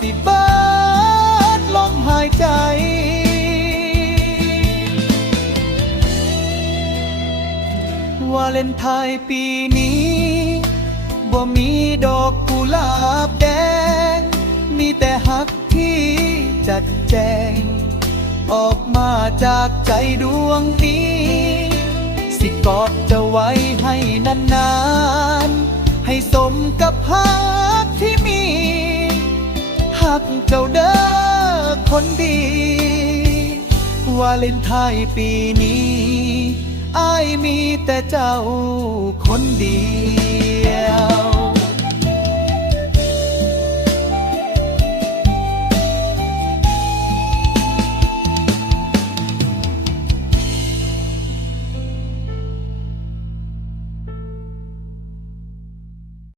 สิเบิดลมหายใจวาเลนไทน์ปีนี้บ่มีดอกกุหลาบแดงมีแต่ฮักที่จัดแจงออกมาจากใจดวงนี้สิกอดจะไว้ให้นานๆให้สมกับฮักที่มีฮักเจ้าเด้อคนดีวาเลนไทน์ปีนี้อ้ายมีแต่เจ้าคนเดียว